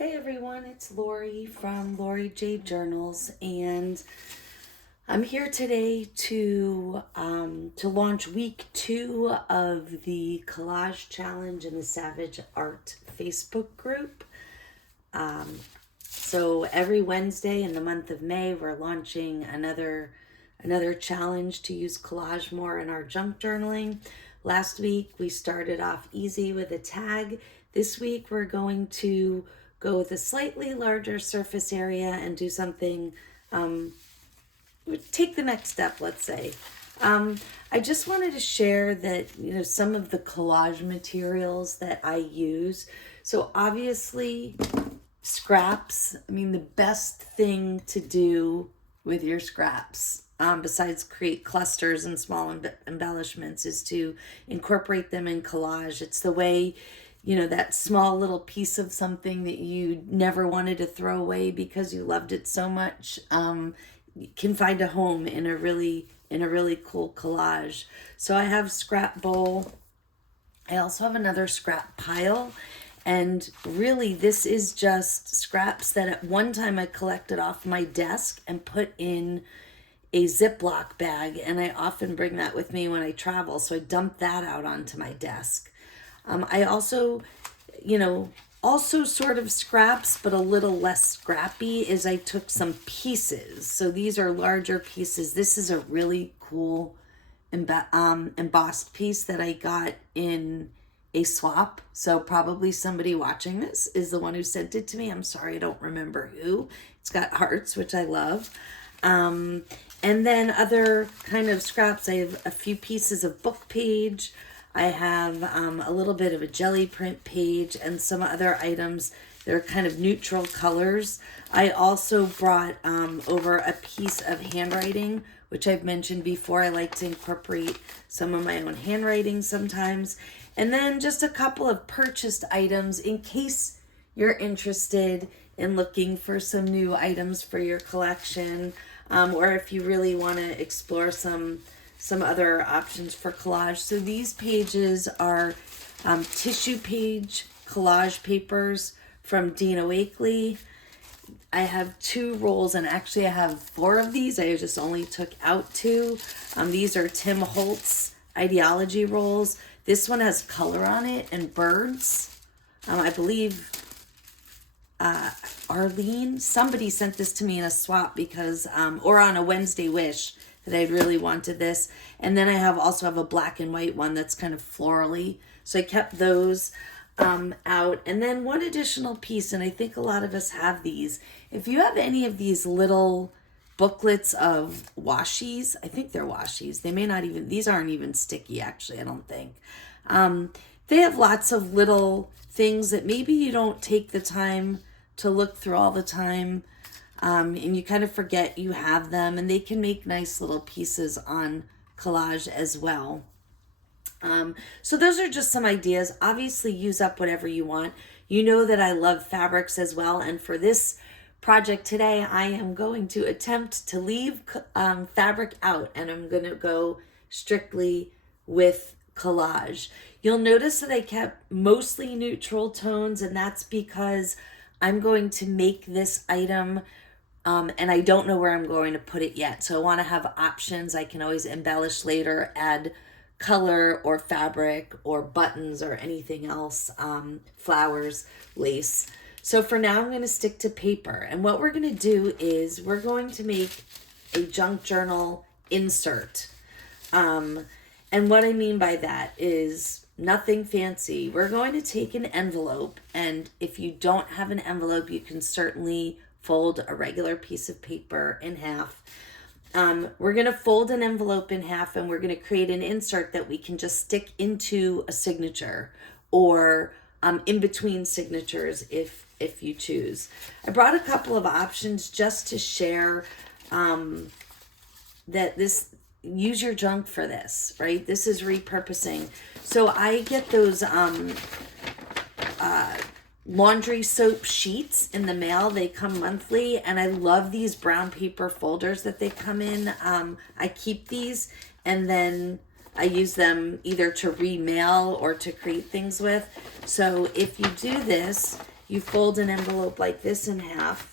Hey everyone, it's Lori from Lori J Journals, and I'm here today to launch week 2 of the collage challenge in the Savage Art Facebook group. So every Wednesday in the month of May, we're launching another challenge to use collage more in our junk journaling. Last week we started off easy with a tag. This week we're going to go with a slightly larger surface area and do something, take the next step, let's say. I just wanted to share that, some of the collage materials that I use. So obviously scraps, the best thing to do with your scraps, besides create clusters and small embellishments, is to incorporate them in collage. It's the way, that small little piece of something that you never wanted to throw away because you loved it so much, can find a home in a really cool collage. So I have scrap bowl. I also have another scrap pile. And really, this is just scraps that at one time I collected off my desk and put in a Ziploc bag. And I often bring that with me when I travel. So I dump that out onto my desk. I also, also sort of scraps, but a little less scrappy, is I took some pieces. So these are larger pieces. This is a really cool embossed piece that I got in a swap. So probably somebody watching this is the one who sent it to me. I'm sorry, I don't remember who. It's got hearts, which I love. And then other kind of scraps. I have a few pieces of book page. I have a little bit of a jelly print page and some other items that are kind of neutral colors. I also brought over a piece of handwriting, which I've mentioned before. I like to incorporate some of my own handwriting sometimes. And then just a couple of purchased items in case you're interested in looking for some new items for your collection, or if you really want to explore some other options for collage. So these pages are tissue page collage papers from Dina Wakley. I have 2 rolls, and actually I have 4 of these. I just only took out 2. These are Tim Holtz ideology rolls. This one has color on it and birds. I believe Arlene, somebody sent this to me in a swap because, or on a Wednesday wish, that I really wanted this. And then I also have a black and white one that's kind of florally. So I kept those out. And then one additional piece, and I think a lot of us have these. If you have any of these little booklets of washies, I think they're washies. They may not even, these aren't even sticky actually, I don't think. They have lots of little things that maybe you don't take the time to look through all the time. And you kind of forget you have them, and they can make nice little pieces on collage as well. So those are just some ideas. Obviously, use up whatever you want. You know that I love fabrics as well, and for this project today, I am going to attempt to leave fabric out, and I'm going to go strictly with collage. You'll notice that I kept mostly neutral tones, and that's because I'm going to make this item, and I don't know where I'm going to put it yet. So I want to have options. I can always embellish later, add color or fabric or buttons or anything else, flowers, lace. So for now, I'm going to stick to paper. And what we're going to do is we're going to make a junk journal insert. And what I mean by that is nothing fancy. We're going to take an envelope, and if you don't have an envelope, you can certainly fold a regular piece of paper in half. We're going to fold an envelope in half, and we're going to create an insert that we can just stick into a signature or in between signatures if you choose. I brought a couple of options just to share that this, use your junk for this, right? This is repurposing. So I get those laundry soap sheets in the mail. They come monthly, and I love these brown paper folders that they come in. I keep these, and then I use them either to remail or to create things with. So if you do this, you fold an envelope like this in half,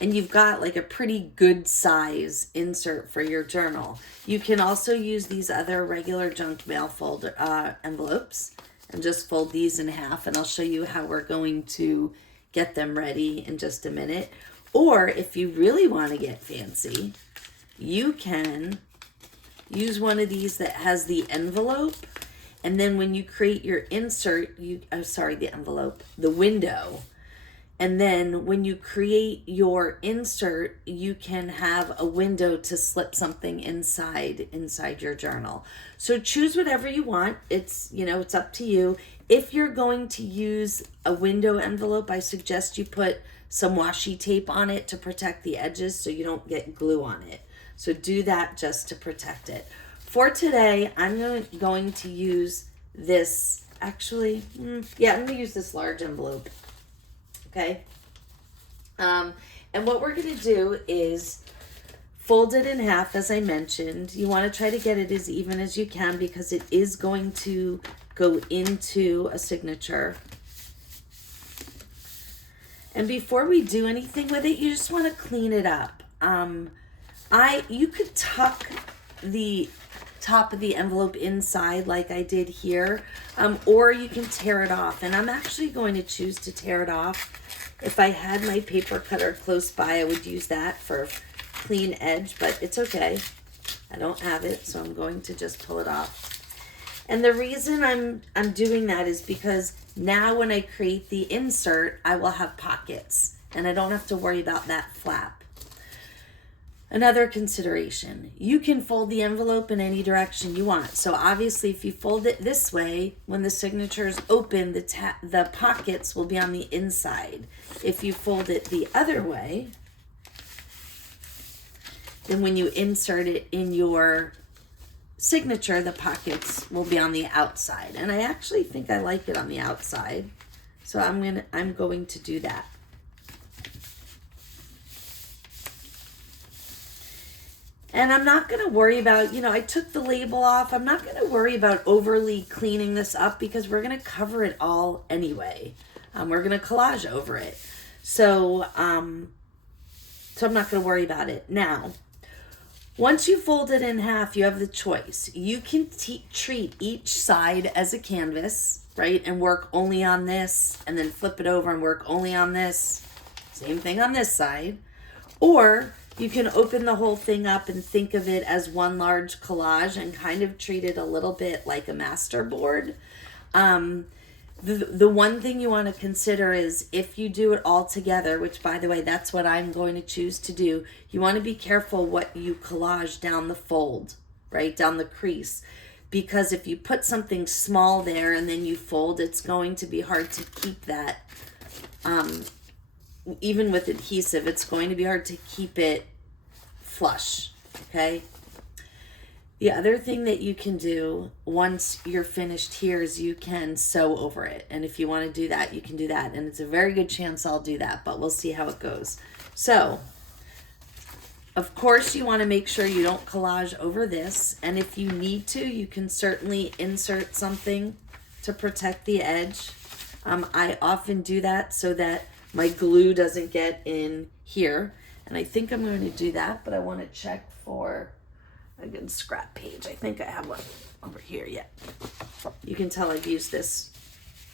and you've got like a pretty good size insert for your journal. You can also use these other regular junk mail folder envelopes and just fold these in half, and I'll show you how we're going to get them ready in just a minute. Or if you really want to get fancy, you can use one of these that has the envelope, and then when you create your insert, the window. And then when you create your insert, you can have a window to slip something inside your journal. So choose whatever you want. It's up to you. If you're going to use a window envelope, I suggest you put some washi tape on it to protect the edges so you don't get glue on it. So do that just to protect it. For today, I'm going to use this, I'm going to use this large envelope. Okay. And what we're going to do is fold it in half, as I mentioned. You want to try to get it as even as you can because it is going to go into a signature. And before we do anything with it, you just want to clean it up. You could tuck the top of the envelope inside like I did here, or you can tear it off. And I'm actually going to choose to tear it off. If I had my paper cutter close by, I would use that for clean edge, but it's okay. I don't have it, so I'm going to just pull it off. And the reason I'm doing that is because now when I create the insert, I will have pockets, and I don't have to worry about that flap. Another consideration, you can fold the envelope in any direction you want. So obviously if you fold it this way, when the signature is open, the pockets will be on the inside. If you fold it the other way, then when you insert it in your signature, the pockets will be on the outside. And I actually think I like it on the outside. So I'm going to do that. And I'm not going to worry about, I took the label off. I'm not going to worry about overly cleaning this up because we're going to cover it all anyway. We're going to collage over it. So I'm not going to worry about it. Now, once you fold it in half, you have the choice. You can treat each side as a canvas, right? And work only on this, and then flip it over and work only on this. Same thing on this side. Or you can open the whole thing up and think of it as one large collage and kind of treat it a little bit like a master board. The one thing you want to consider is if you do it all together, which by the way, that's what I'm going to choose to do. You want to be careful what you collage down the fold, right? Down the crease. Because if you put something small there and then you fold, it's going to be hard to keep that. Even with adhesive, it's going to be hard to keep it flush, okay? The other thing that you can do once you're finished here is you can sew over it. And if you want to do that, you can do that. And it's a very good chance I'll do that, but we'll see how it goes. So, of course, you want to make sure you don't collage over this. And if you need to, you can certainly insert something to protect the edge. I often do that so that my glue doesn't get in here. And I think I'm going to do that, but I want to check for a good scrap page. I think I have one over here yet. You can tell I've used this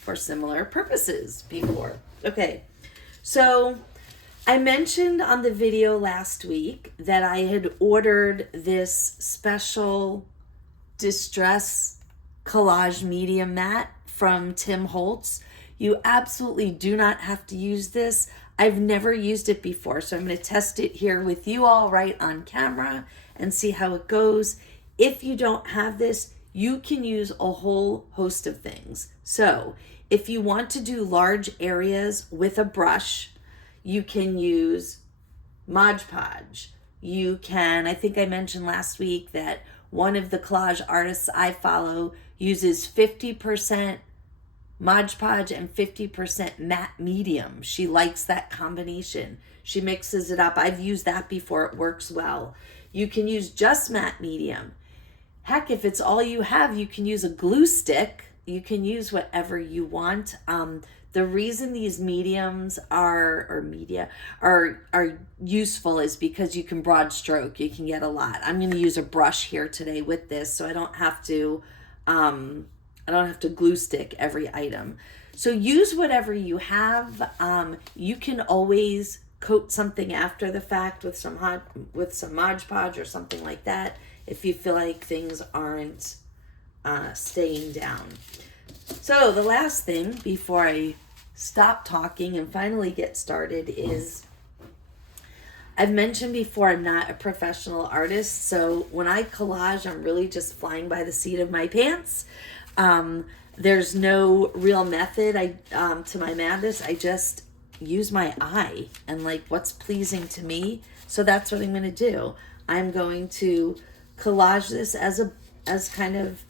for similar purposes before. Okay, so I mentioned on the video last week that I had ordered this special distress collage medium mat from Tim Holtz. You absolutely do not have to use this. I've never used it before, so I'm going to test it here with you all right on camera and see how it goes. If you don't have this, you can use a whole host of things. So if you want to do large areas with a brush, you can use Mod Podge. You can, I think I mentioned last week that one of the collage artists I follow uses 50% Mod Podge and 50% matte medium. She likes that combination. She mixes it up. I've used that before. It works well. You can use just matte medium. Heck, if it's all you have, you can use a glue stick you can use whatever you want. The reason these mediums or media are useful is because you can broad stroke. You can get a lot. I'm going to use a brush here today with this, so I don't have to glue stick every item. So use whatever you have. You can always coat something after the fact with some Mod Podge or something like that if you feel like things aren't staying down. So the last thing before I stop talking and finally get started is, I've mentioned before, I'm not a professional artist, so when I collage, I'm really just flying by the seat of my pants. There's no real method to my madness. I just use my eye and like what's pleasing to me. So that's what I'm going to do. I'm going to collage this as kind of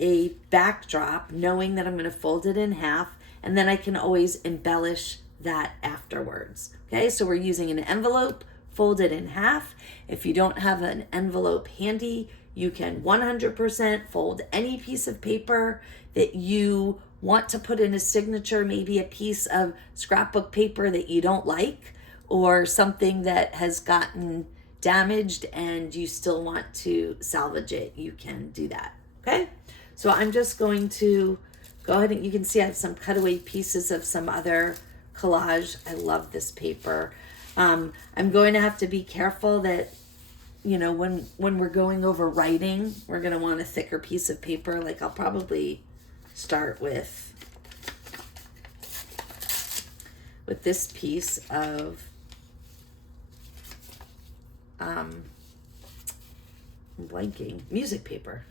a backdrop, knowing that I'm going to fold it in half, and then I can always embellish that afterwards. Okay, so we're using an envelope, fold it in half. If you don't have an envelope handy, you can 100% fold any piece of paper that you want to put in a signature, maybe a piece of scrapbook paper that you don't like, or something that has gotten damaged and you still want to salvage it. You can do that. Okay, so I'm just going to go ahead and you can see I have some cutaway pieces of some other collage. I love this paper. I'm going to have to be careful that, you know, when we're going over writing, we're going to want a thicker piece of paper. Like I'll probably start with this piece of I'm blanking, music paper.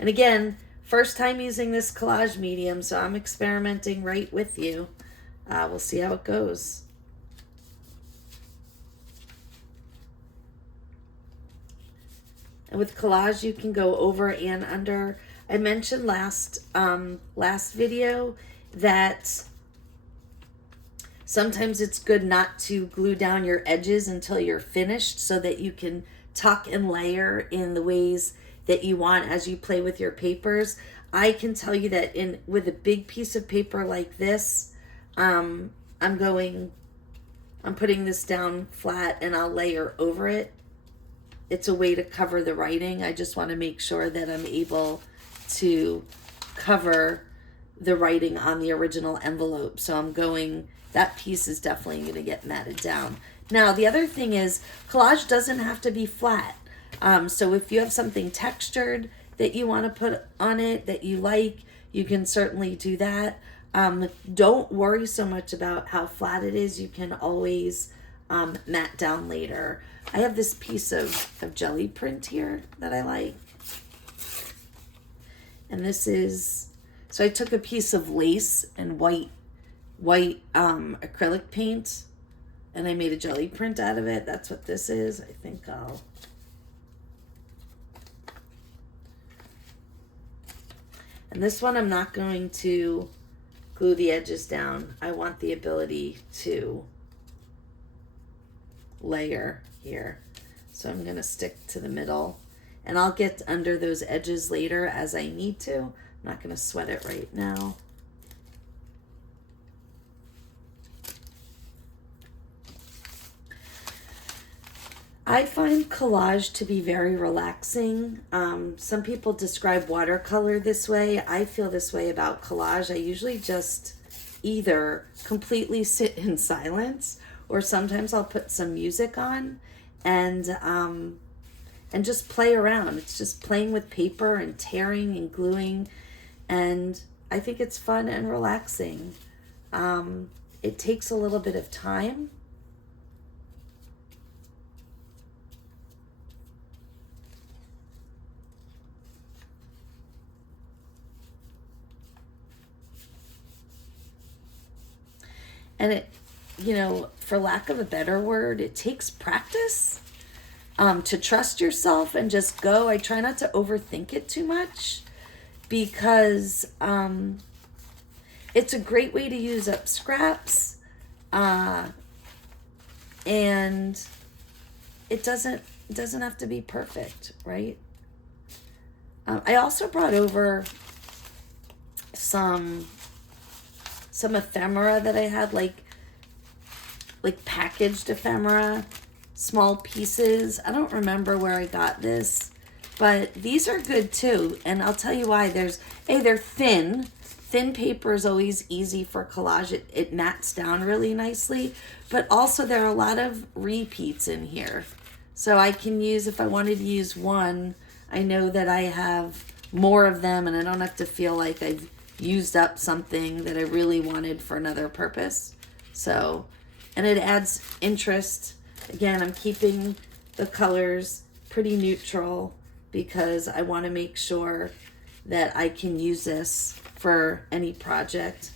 And again, first time using this collage medium, so I'm experimenting right with you. We'll see how it goes. And with collage, you can go over and under. I mentioned last video that sometimes it's good not to glue down your edges until you're finished so that you can tuck and layer in the ways that you want as you play with your papers. I can tell you that with a big piece of paper like this, I'm putting this down flat and I'll layer over it. It's a way to cover the writing. I just want to make sure that I'm able to cover the writing on the original envelope. So that piece is definitely going to get matted down. Now, the other thing is collage doesn't have to be flat. So if you have something textured that you want to put on it that you like, you can certainly do that. Don't worry so much about how flat it is. You can always mat down later. I have this piece of jelly print here that I like. And this is, so I took a piece of lace and white acrylic paint and I made a jelly print out of it. That's what this is. I think and this one I'm not going to glue the edges down. I want the ability to layer here. So I'm going to stick to the middle and I'll get under those edges later as I need to. I'm not going to sweat it right now. I find collage to be very relaxing. Some people describe watercolor this way. I feel this way about collage. I usually just either completely sit in silence or sometimes I'll put some music on and just play around. It's just playing with paper and tearing and gluing, and I think it's fun and relaxing. It takes a little bit of time. And it, you know, for lack of a better word, it takes practice to trust yourself and just go. I try not to overthink it too much because it's a great way to use up scraps, and it doesn't have to be perfect, right? I also brought over some ephemera that I had, like packaged ephemera, small pieces. I don't remember where I got this, but these are good too. And I'll tell you why. They're thin. Thin paper is always easy for collage. It mats down really nicely, but also there are a lot of repeats in here. So I can use, if I wanted to use one, I know that I have more of them and I don't have to feel like I've used up something that I really wanted for another purpose. So, and it adds interest. Again, I'm keeping the colors pretty neutral because I want to make sure that I can use this for any project.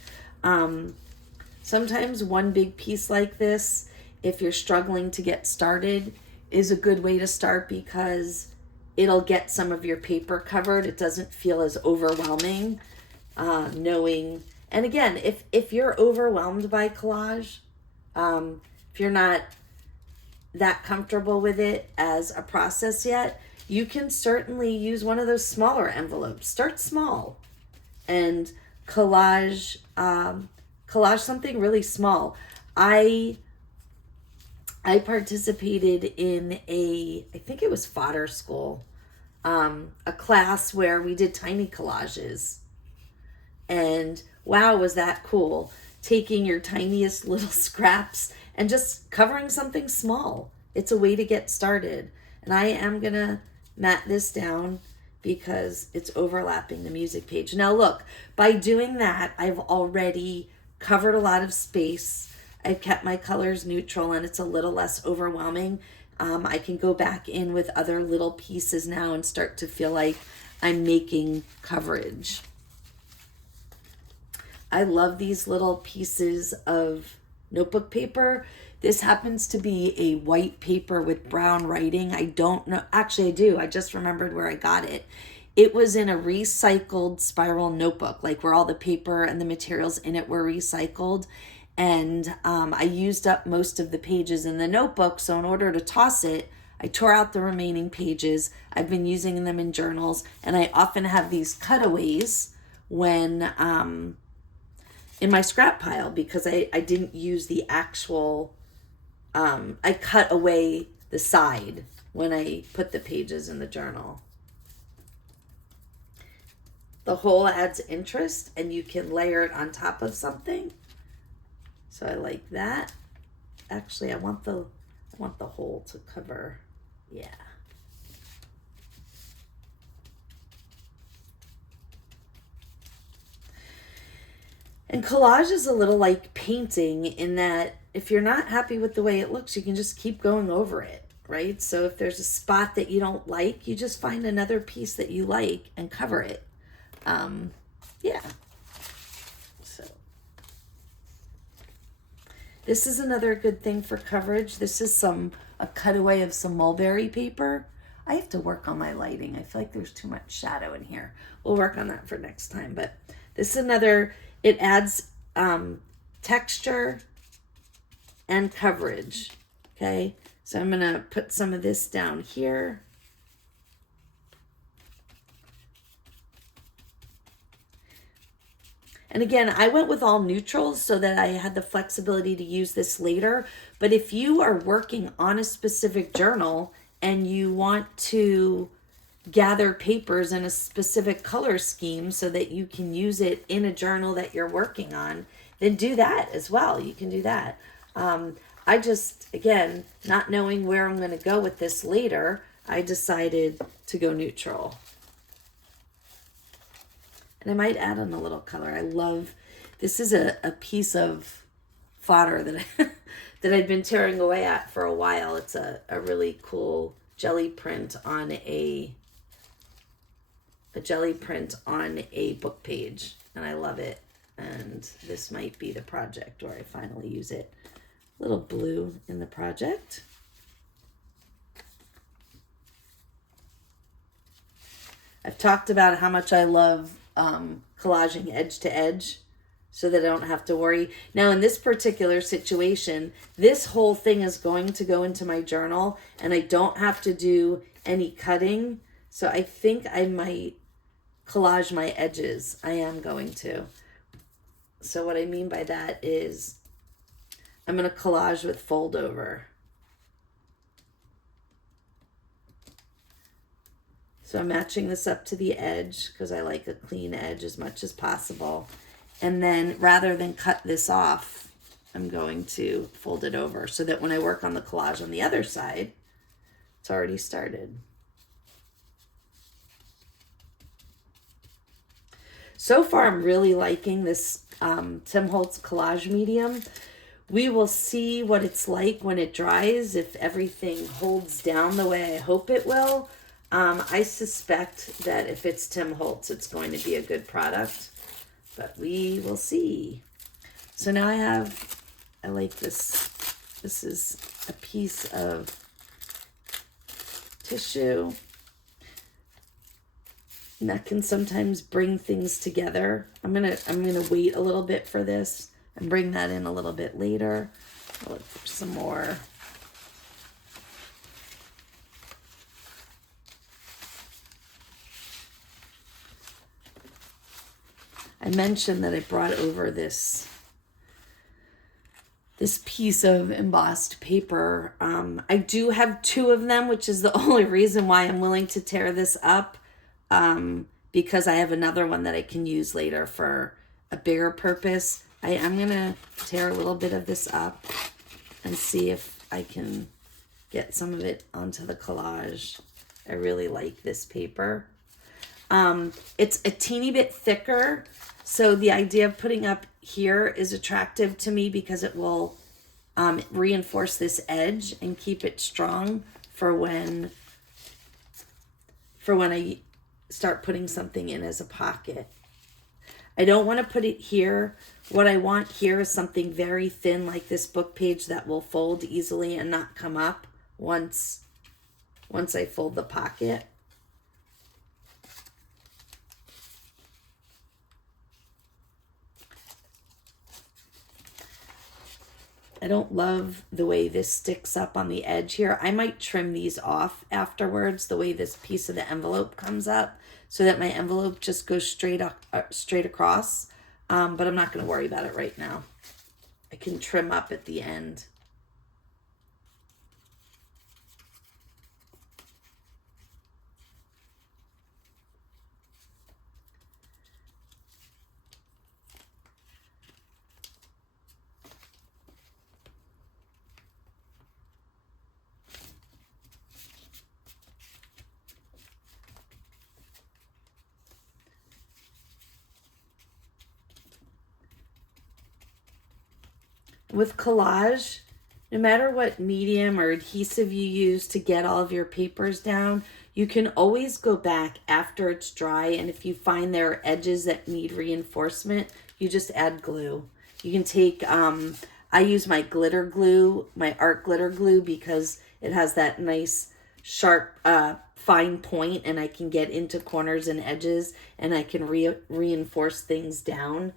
Sometimes one big piece like this, if you're struggling to get started, is a good way to start because it'll get some of your paper covered. It doesn't feel as overwhelming knowing. And again, if you're overwhelmed by collage, if you're not that comfortable with it as a process yet, you can certainly use one of those smaller envelopes. Start small and collage something really small. I participated in I think it was fodder school, a class where we did tiny collages. And wow, was that cool. Taking your tiniest little scraps and just covering something small. It's a way to get started. And I am going to mat this down because it's overlapping the music page. Now look, by doing that, I've already covered a lot of space. I've kept my colors neutral and it's a little less overwhelming. I can go back in with other little pieces now and start to feel like I'm making coverage. I love these little pieces of notebook paper. This happens to be a white paper with brown writing. I don't know. Actually, I do. I just remembered where I got it. It was in a recycled spiral notebook, like where all the paper and the materials in it were recycled. And I used up most of the pages in the notebook. So in order to toss it, I tore out the remaining pages. I've been using them in journals. And I often have these cutaways when in my scrap pile because I didn't use the actual, I cut away the side when I put the pages in the journal. The whole adds interest and you can layer it on top of something. So I like that. Actually, I want the whole to cover. Yeah. And collage is a little like painting in that if you're not happy with the way it looks, you can just keep going over it, right? So if there's a spot that you don't like, you just find another piece that you like and cover it. Yeah. So this is another good thing for coverage. This is a cutaway of some mulberry paper. I have to work on my lighting. I feel like there's too much shadow in here. We'll work on that for next time. But this is another, it adds texture and coverage. Okay, so I'm gonna put some of this down here. And again, I went with all neutrals so that I had the flexibility to use this later. But if you are working on a specific journal and you want to gather papers in a specific color scheme so that you can use it in a journal that you're working on, then do that as well. You can do that. I just, again, not knowing where I'm going to go with this later, I decided to go neutral. And I might add on a little color. I love, this is a piece of fodder that that I've been tearing away at for a while. It's a really cool jelly print on a book page, and I love it. And this might be the project where I finally use it. A little blue in the project. I've talked about how much I love collaging edge to edge so that I don't have to worry. Now in this particular situation, this whole thing is going to go into my journal and I don't have to do any cutting. So I think I might collage my edges. I am going to. So what I mean by that is I'm going to collage with fold over. So I'm matching this up to the edge because I like a clean edge as much as possible. And then rather than cut this off, I'm going to fold it over so that when I work on the collage on the other side, it's already started. So far, I'm really liking this Tim Holtz collage medium. We will see what it's like when it dries, if everything holds down the way I hope it will. I suspect that if it's Tim Holtz, it's going to be a good product, but we will see. So now I like this. This is a piece of tissue. And that can sometimes bring things together. I'm gonna wait a little bit for this and bring that in a little bit later. I'll look for some more. I mentioned that I brought over this piece of embossed paper. I do have 2 of them, which is the only reason why I'm willing to tear this up, because I have another one that I can use later for a bigger purpose. I'm going to tear a little bit of this up and see if I can get some of it onto the collage. I really like this paper. It's a teeny bit thicker, so the idea of putting up here is attractive to me because it will reinforce this edge and keep it strong for when I start putting something in as a pocket. I don't want to put it here. What I want here is something very thin like this book page that will fold easily and not come up once I fold the pocket. I don't love the way this sticks up on the edge here. I might trim these off afterwards, the way this piece of the envelope comes up, so that my envelope just goes straight across. But I'm not going to worry about it right now. I can trim up at the end. With collage, no matter what medium or adhesive you use to get all of your papers down, you can always go back after it's dry, and if you find there are edges that need reinforcement, you just add glue. You can take, I use my glitter glue, my art glitter glue, because it has that nice sharp fine point, and I can get into corners and edges, and I can reinforce things down.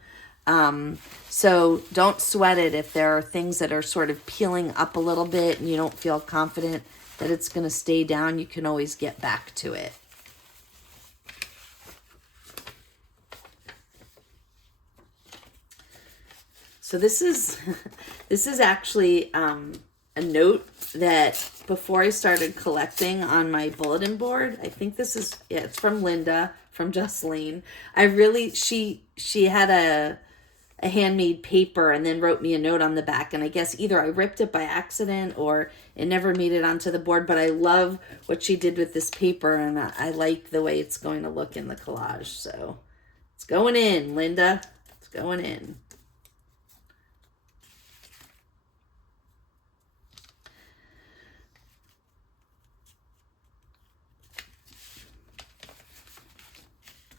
So don't sweat it if there are things that are sort of peeling up a little bit and you don't feel confident that it's going to stay down. You can always get back to it. So this is actually a note that before I started collecting on my bulletin board. I think this is, yeah, it's from Linda, from Jocelyn. She had a handmade paper and then wrote me a note on the back, and I guess either I ripped it by accident or it never made it onto the board, but I love what she did with this paper, and I like the way it's going to look in the collage. So it's going in, Linda. It's going in.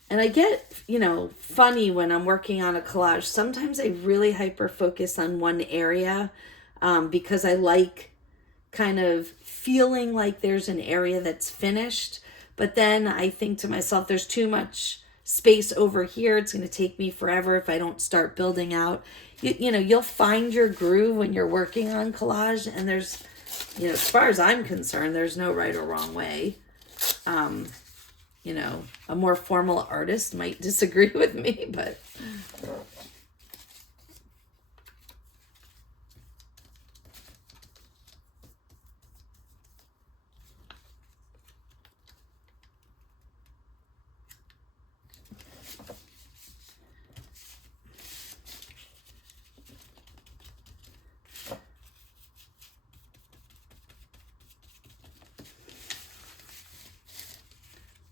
And I get, funny when I'm working on a collage. Sometimes I really hyper focus on one area because I like kind of feeling like there's an area that's finished. But then I think to myself, there's too much space over here. It's going to take me forever if I don't start building out. You'll find your groove when you're working on collage. And there's, as far as I'm concerned, there's no right or wrong way. you know, a more formal artist might disagree with me, but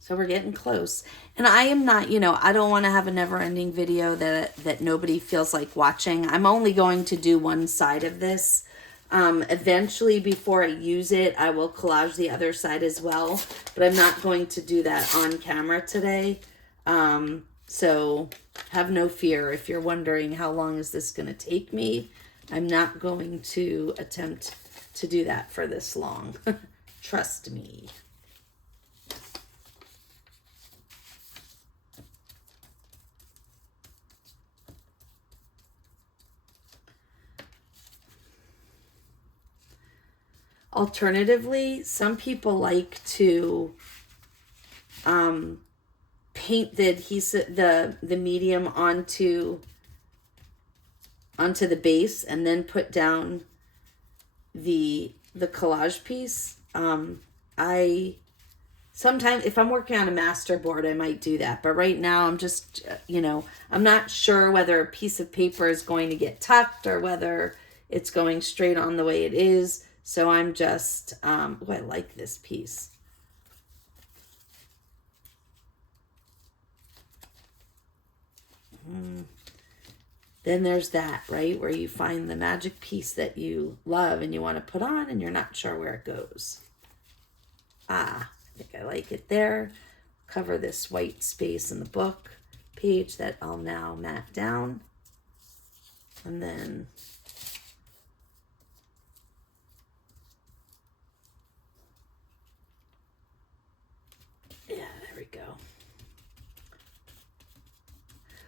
so we're getting close. And I am not, you know, I don't want to have a never-ending video that nobody feels like watching. I'm only going to do one side of this. Eventually, before I use it, I will collage the other side as well. But I'm not going to do that on camera today. So have no fear. If you're wondering how long is this going to take me, I'm not going to attempt to do that for this long. Trust me. Alternatively, some people like to paint the adhesive, the medium onto the base and then put down the collage piece. I sometimes, if I'm working on a master board, I might do that. But right now I'm just, you know, I'm not sure whether a piece of paper is going to get tucked or whether it's going straight on the way it is. So I'm just, oh, I like this piece. Then there's that, right? Where you find the magic piece that you love and you want to put on and you're not sure where it goes. Ah, I think I like it there. Cover this white space in the book page that I'll now mat down. And then yeah, there we go.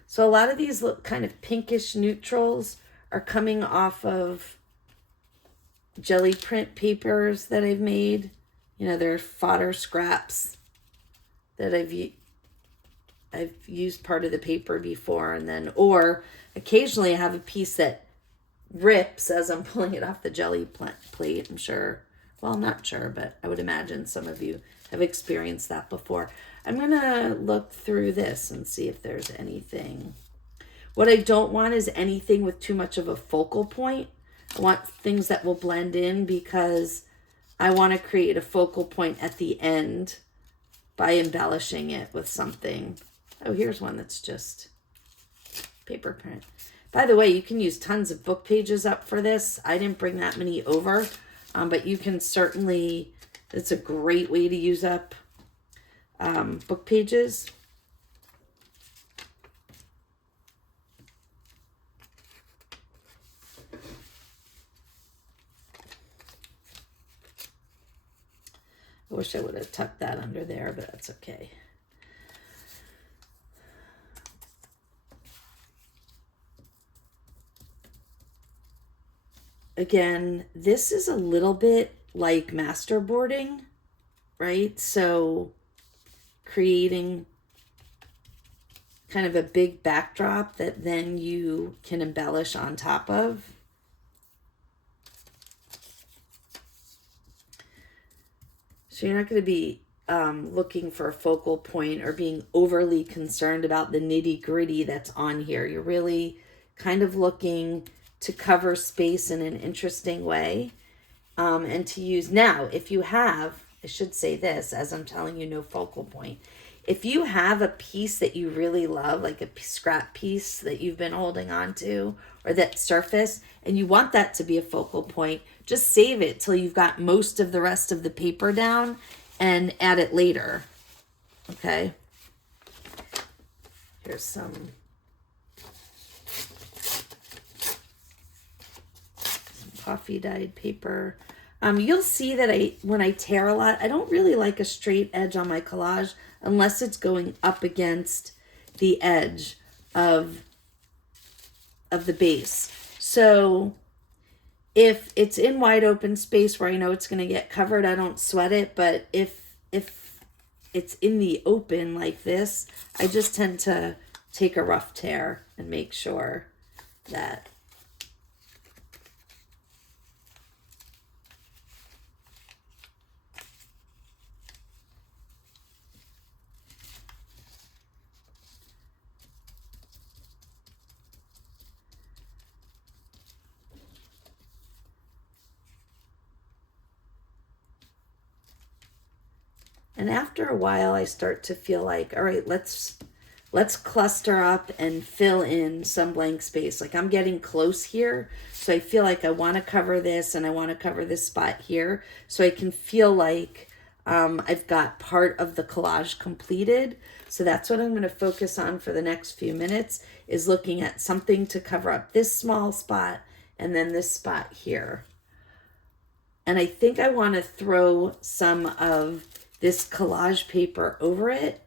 So a lot of these look kind of pinkish neutrals are coming off of jelly print papers that I've made. You know, they're fodder scraps that I've used part of the paper before, and then, or occasionally I have a piece that rips as I'm pulling it off the jelly plate. I'm sure, well, I'm not sure, but I would imagine some of you have experienced that before. I'm going to look through this and see if there's anything. What I don't want is anything with too much of a focal point. I want things that will blend in because I want to create a focal point at the end by embellishing it with something. Oh, here's one that's just paper print. By the way, you can use tons of book pages up for this. I didn't bring that many over, but you can certainly, it's a great way to use up book pages. I wish I would have tucked that under there, but that's okay. Again, this is a little bit like masterboarding, right? So creating kind of a big backdrop that then you can embellish on top of. So you're not going to be looking for a focal point or being overly concerned about the nitty gritty that's on here. You're really kind of looking to cover space in an interesting way, and to use. Now, if you have, I should say this as I'm telling you, no focal point. If you have a piece that you really love, like a scrap piece that you've been holding on to, or that surface, and you want that to be a focal point, just save it till you've got most of the rest of the paper down and add it later. Okay? Here's some coffee dyed paper. You'll see that when I tear a lot, I don't really like a straight edge on my collage unless it's going up against the edge of the base. So if it's in wide open space where I know it's going to get covered, I don't sweat it. But if it's in the open like this, I just tend to take a rough tear and make sure that and after a while I start to feel like, all right, let's cluster up and fill in some blank space. Like I'm getting close here, so I feel like I want to cover this and I want to cover this spot here, so I can feel like I've got part of the collage completed. So that's what I'm going to focus on for the next few minutes, is looking at something to cover up this small spot and then this spot here. And I think I want to throw some of this collage paper over it.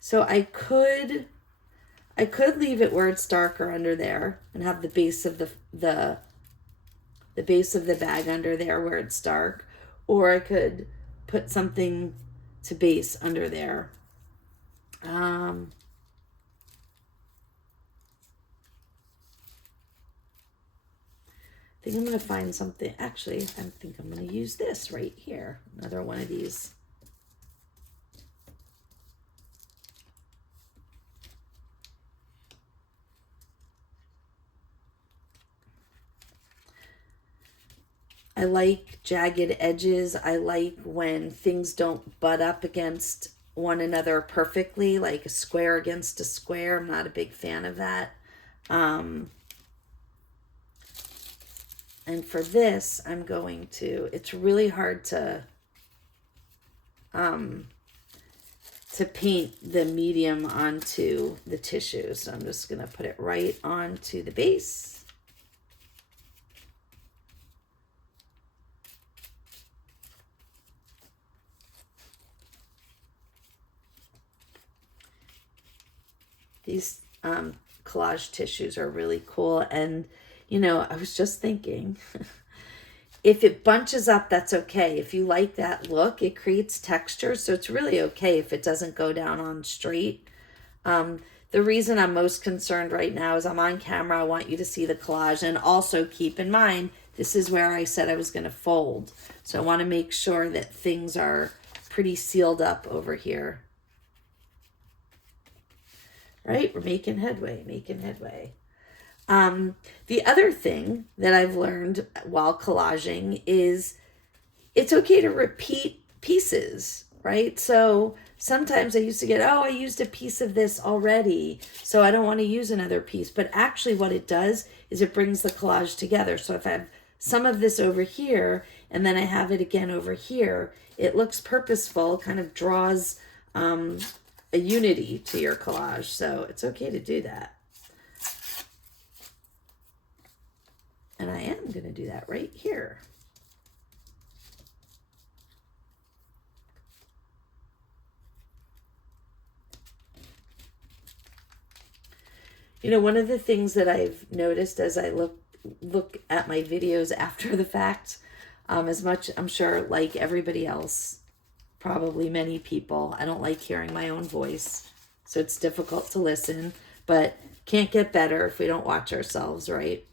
So I could leave it where it's darker under there and have the base of the base of the bag under there where it's dark, or I could put something to base under there. I think I'm going to find something. Actually, I think I'm going to use this right here. Another one of these. I like jagged edges. I like when things don't butt up against one another perfectly, like a square against a square. I'm not a big fan of that. And for this, I'm going to, it's really hard to paint the medium onto the tissue. So I'm just going to put it right onto the base. These collage tissues are really cool. And, you know, I was just thinking, if it bunches up, that's okay. If you like that look, it creates texture. So it's really okay if it doesn't go down on straight. The reason I'm most concerned right now is I'm on camera. I want you to see the collage. And also keep in mind, this is where I said I was going to fold. So I want to make sure that things are pretty sealed up over here. Right? We're making headway, making headway. The other thing that I've learned while collaging is it's okay to repeat pieces, right? So sometimes I used to get, oh, I used a piece of this already, so I don't want to use another piece. But actually what it does is it brings the collage together. So if I have some of this over here and then I have it again over here, it looks purposeful, kind of draws a unity to your collage. So it's okay to do that. And I am going to do that right here. You know, one of the things that I've noticed as I look at my videos after the fact, as much, I'm sure, like everybody else, probably many people, I don't like hearing my own voice, so it's difficult to listen, but can't get better if we don't watch ourselves, right?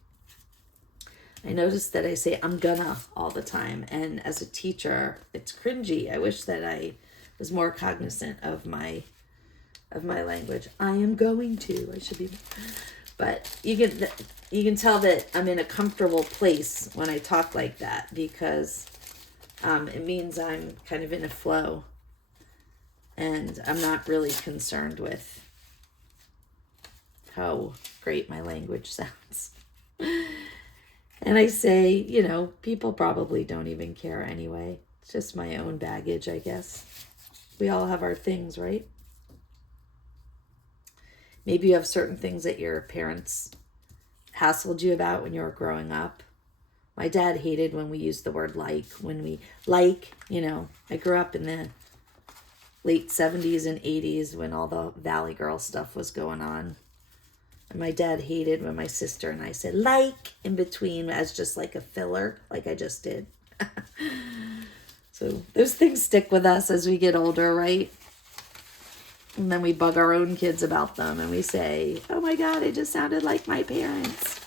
I noticed that I say I'm gonna all the time, and as a teacher, it's cringy. I wish that I was more cognizant of my language. I am going to. I should be, but you can tell that I'm in a comfortable place when I talk like that, because it means I'm kind of in a flow and I'm not really concerned with how great my language sounds. And I say, you know, people probably don't even care anyway. It's just my own baggage, I guess. We all have our things, right? Maybe you have certain things that your parents hassled you about when you were growing up. My dad hated when we used the word like. When we, like, you know, I grew up in the late 70s and 80s when all the Valley Girl stuff was going on. And my dad hated when my sister and I said like in between as just like a filler, like I just did. So those things stick with us as we get older, right? And then we bug our own kids about them and we say, oh my God, I just sounded like my parents.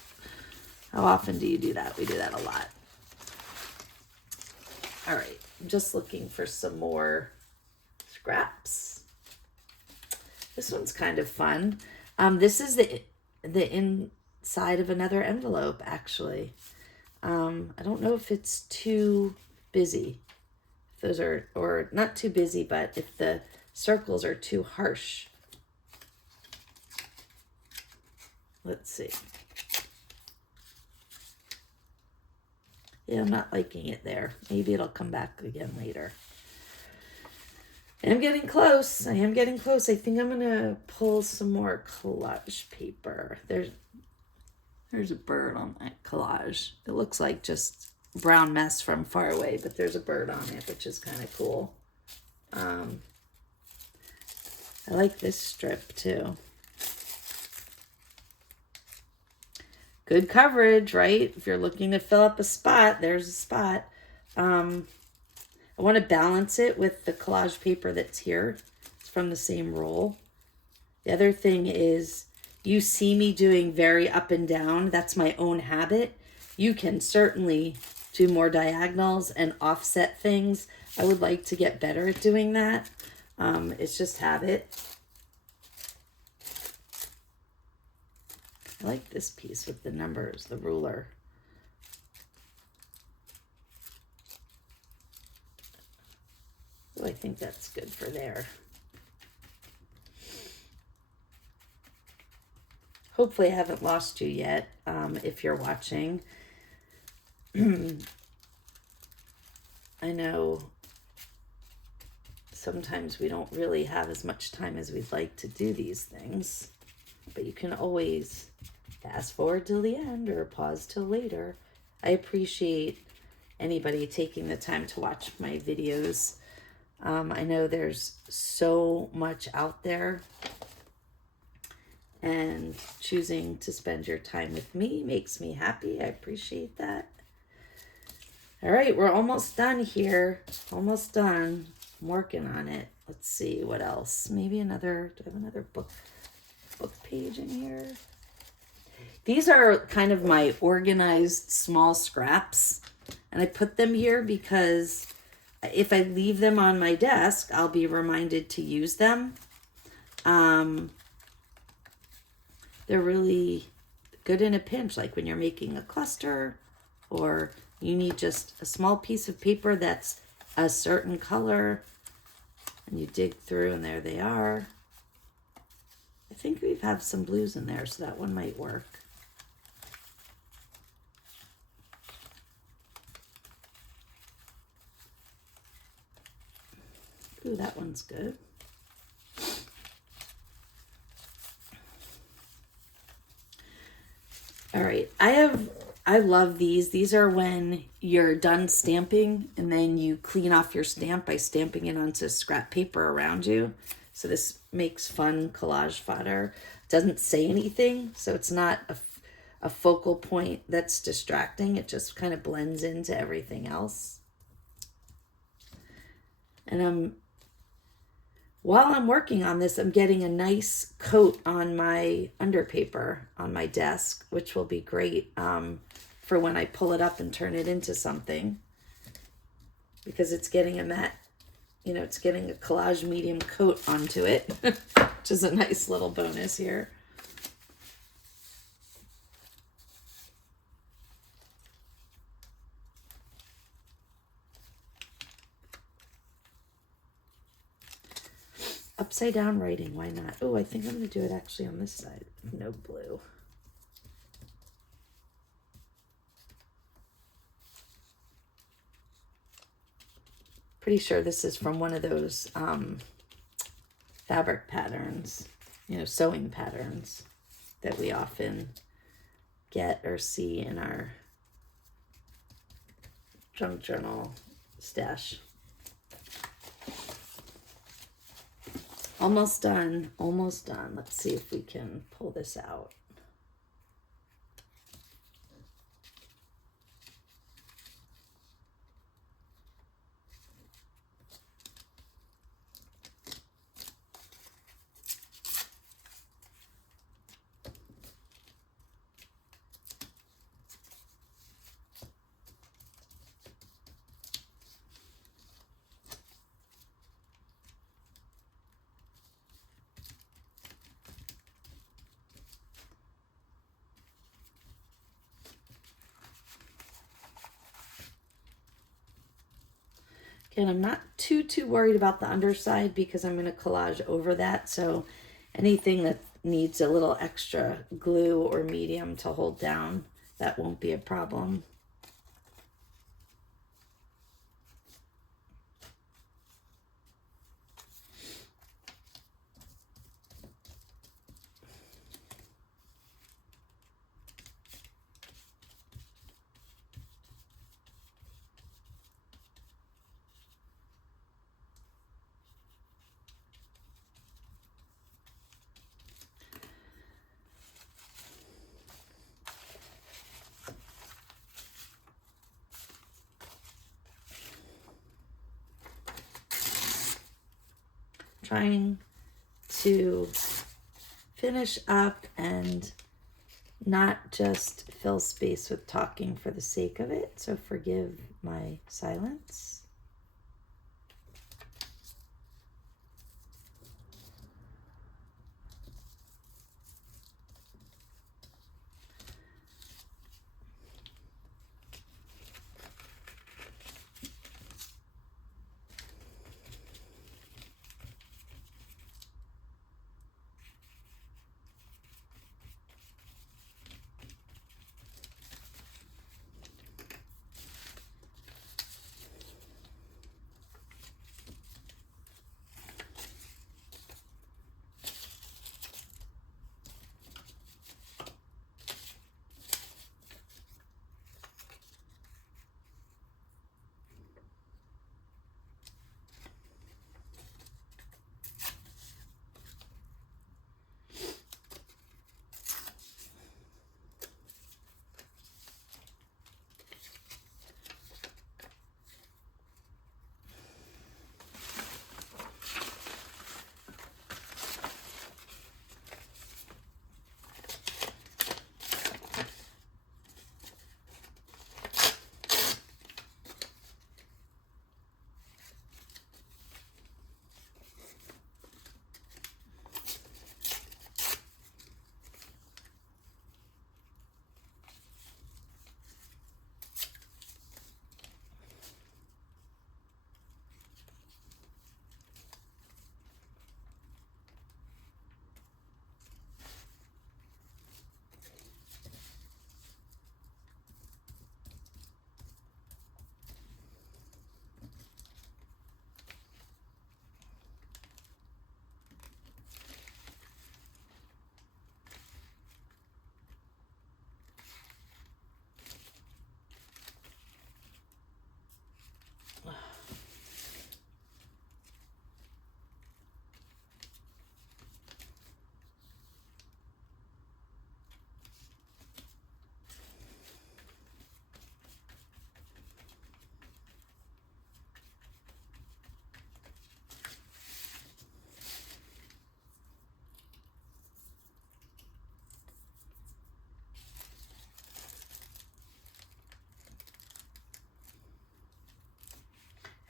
How often do you do that? We do that a lot. All right, I'm just looking for some more scraps. This one's kind of fun. This is the inside of another envelope, actually. I don't know if it's too busy. If those are, or not too busy, but if the circles are too harsh. Let's see. Yeah, I'm not liking it there. Maybe it'll come back again later. I'm getting close. I am getting close. I think I'm going to pull some more collage paper. There's a bird on that collage. It looks like just brown mess from far away, but there's a bird on it, which is kind of cool. I like this strip too. Good coverage, right? If you're looking to fill up a spot, there's a spot. I want to balance it with the collage paper that's here. It's from the same roll. The other thing is, you see me doing very up and down. That's my own habit. You can certainly do more diagonals and offset things. I would like to get better at doing that. It's just habit. I like this piece with the numbers, the ruler. Oh, I think that's good for there. Hopefully I haven't lost you yet, if you're watching. I know sometimes we don't really have as much time as we'd like to do these things, but you can always fast forward till the end or pause till later. I appreciate anybody taking the time to watch my videos. I know there's so much out there, and choosing to spend your time with me makes me happy. I appreciate that. All right, we're almost done here. Almost done. I'm working on it. Let's see what else. Maybe another, do I have another book page in here? These are kind of my organized small scraps, and I put them here because if I leave them on my desk, I'll be reminded to use them. They're really good in a pinch, like when you're making a cluster, or you need just a small piece of paper that's a certain color, and you dig through and there they are. I think we have some blues in there, so that one might work. Ooh, that one's good. All right, I love these. These are when you're done stamping and then you clean off your stamp by stamping it onto scrap paper around you. So this makes fun collage fodder. Doesn't say anything, so it's not a focal point that's distracting. It just kind of blends into everything else. And while I'm working on this, I'm getting a nice coat on my underpaper on my desk, which will be great for when I pull it up and turn it into something, because it's getting a matte, it's getting a collage medium coat onto it, which is a nice little bonus here. Upside down writing, why not? Oh, I think I'm going to do it actually on this side. No blue. Pretty sure this is from one of those fabric patterns, sewing patterns that we often get or see in our junk journal stash. Almost done, almost done. Let's see if we can pull this out. Again, I'm not too worried about the underside because I'm going to collage over that. So anything that needs a little extra glue or medium to hold down, that won't be a problem. Trying to finish up and not just fill space with talking for the sake of it. So forgive my silence.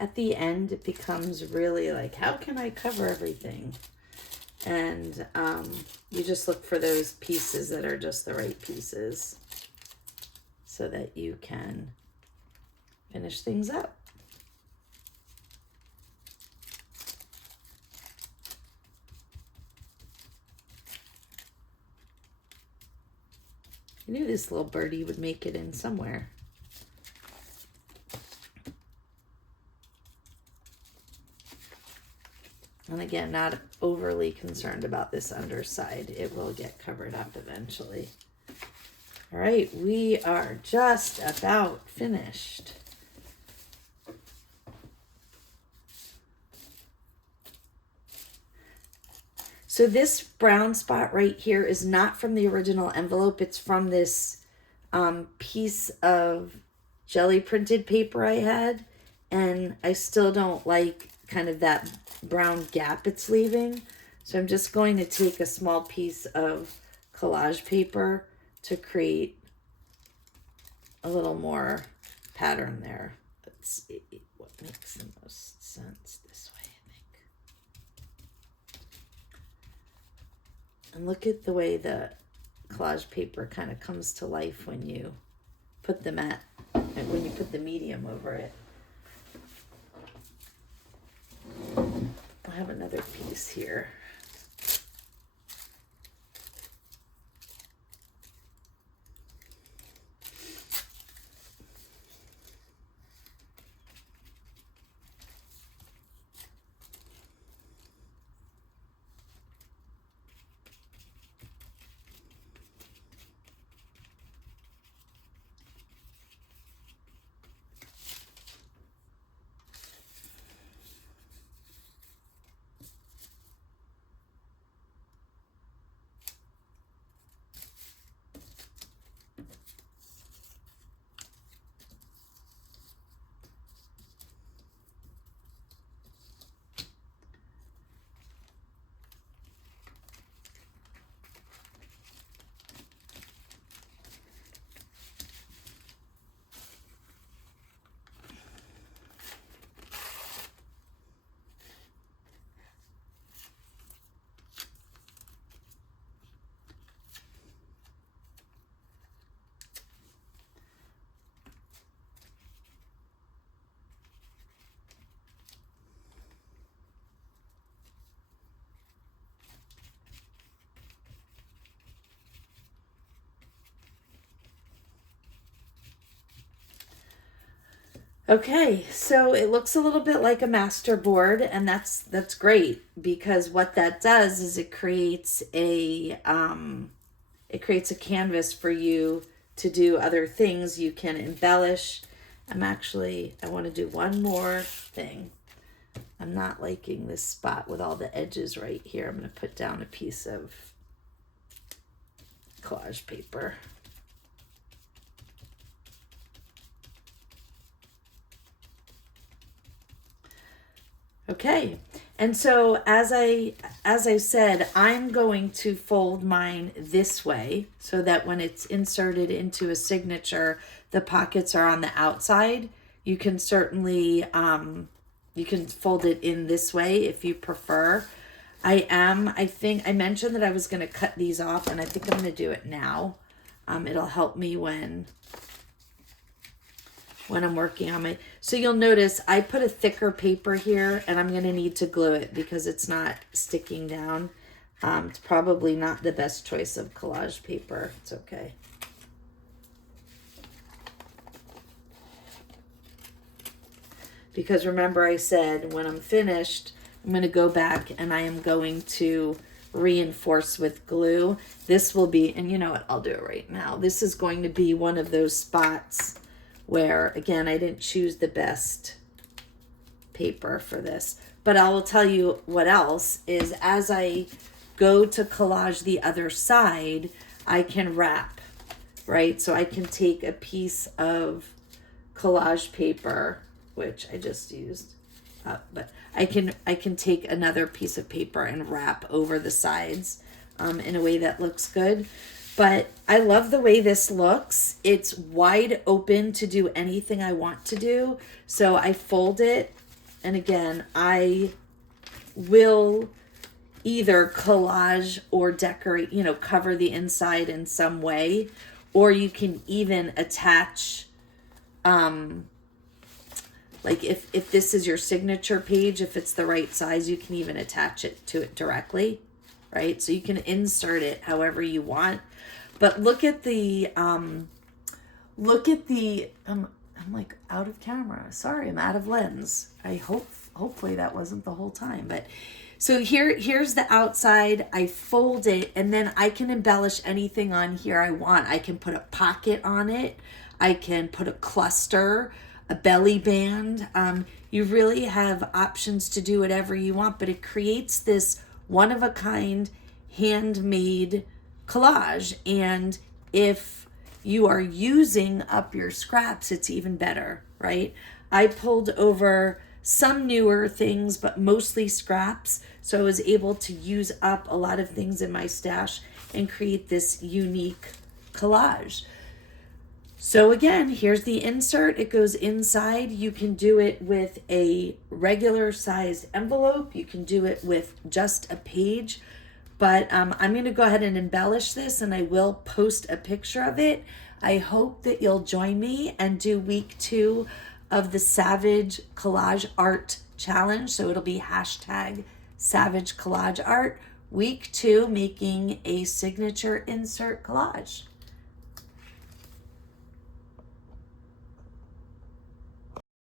At the end, it becomes really like, how can I cover everything? And you just look for those pieces that are just the right pieces so that you can finish things up. I knew this little birdie would make it in somewhere. And again, not overly concerned about this underside. It will get covered up eventually. All right, we are just about finished. So this brown spot right here is not from the original envelope. It's from this piece of jelly printed paper I had. And I still don't like kind of that brown gap it's leaving. So I'm just going to take a small piece of collage paper to create a little more pattern there. Let's see what makes the most sense this way, I think. And look at the way the collage paper kind of comes to life when you put the medium over it. I have another piece here. Okay, so it looks a little bit like a master board, and that's great, because what that does is it creates a canvas for you to do other things. You can embellish. I want to do one more thing. I'm not liking this spot with all the edges right here. I'm going to put down a piece of collage paper. Okay, and so as I said, I'm going to fold mine this way so that when it's inserted into a signature, the pockets are on the outside. You can certainly you can fold it in this way if you prefer. I think I mentioned that I was going to cut these off, and I think I'm going to do it now. It'll help me when I'm working on my, so you'll notice I put a thicker paper here, and I'm going to need to glue it because it's not sticking down. It's probably not the best choice of collage paper. It's okay. Because remember I said when I'm finished, I'm going to go back and I am going to reinforce with glue. This will be, and you know what, I'll do it right now. This is going to be one of those spots where, again, I didn't choose the best paper for this. But I will tell you what else is, as I go to collage the other side, I can wrap, right? So I can take a piece of collage paper, which I just used, but I can take another piece of paper and wrap over the sides in a way that looks good. But I love the way this looks. It's wide open to do anything I want to do. So I fold it, and again, I will either collage or decorate, cover the inside in some way, or you can even attach, like if this is your signature page, if it's the right size, you can even attach it to it directly, right? So you can insert it however you want. But look at the, I'm like out of camera. Sorry, I'm out of lens. Hopefully that wasn't the whole time. But so here's the outside. I fold it, and then I can embellish anything on here I want. I can put a pocket on it. I can put a cluster, a belly band. You really have options to do whatever you want, but it creates this one-of-a-kind, handmade collage. And if you are using up your scraps, it's even better, right? I pulled over some newer things, but mostly scraps. So I was able to use up a lot of things in my stash and create this unique collage. So again, here's the insert. It goes inside. You can do it with a regular sized envelope. You can do it with just a page. But I'm going to go ahead and embellish this, and I will post a picture of it. I hope that you'll join me and do week 2 of the Savage Collage Art Challenge. So it'll be Savage Collage Art, week 2, making a signature insert collage.